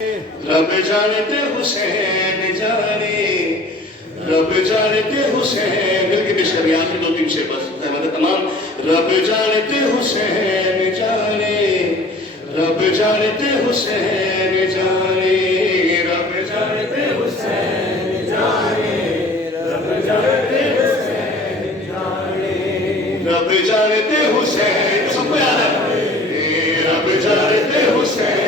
रब जानते हुसैन जाने, रब जानते हुसैन दिल की पेश करिए आखिर दो तीन शेर बस तमाम। रब जानते हुसैन जाने, रब जानते हुसैन जाने, रब जानते हुसैन जाने, रब जानते हुसैन जाने, रब जानते हुसैन सबको याद है। रब जानते हुसैन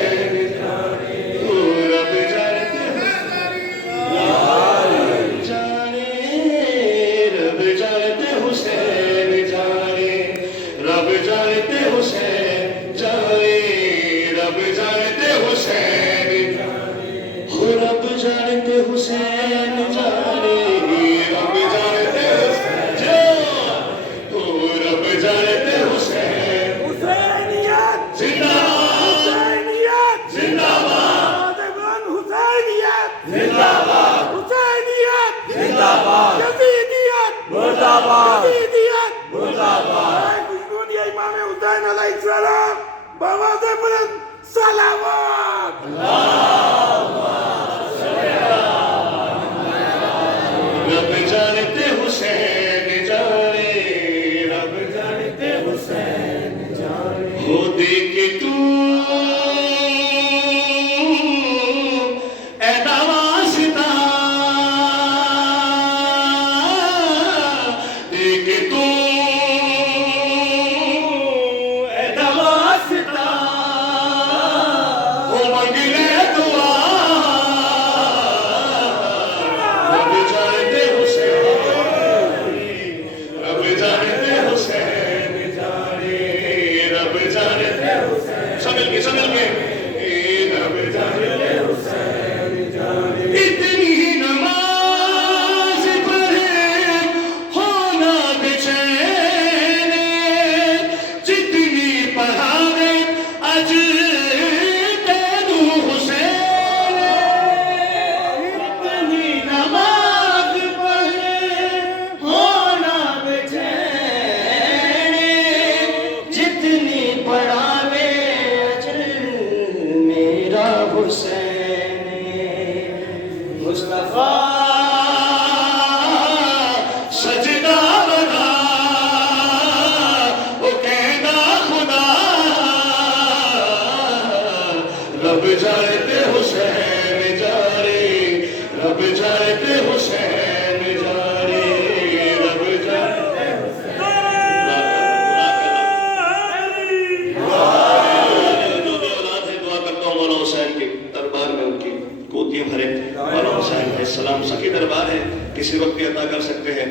सलाम सखी दरबार है, किसी वक्त भी अता कर सकते हैं।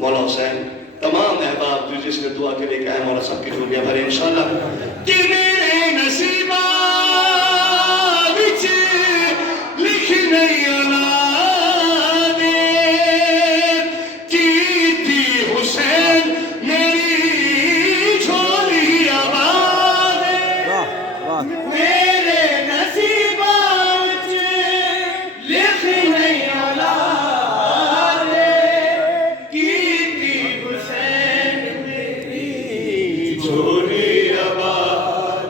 मौला हुसैन तमाम अहबाब जो जिसने दुआ के लिए कहा मौला सबकी झोलियां भरे इंशाल्लाह। कि मेरे नसीबा विच लिख नहीं औलादे कीती हुसैन मेरी झोली आबाद। मेरे नसीबा विच लिख नहीं औलादे कीती हुसैन मेरी झोली आबाद।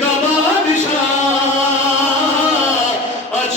दा बादशाह अज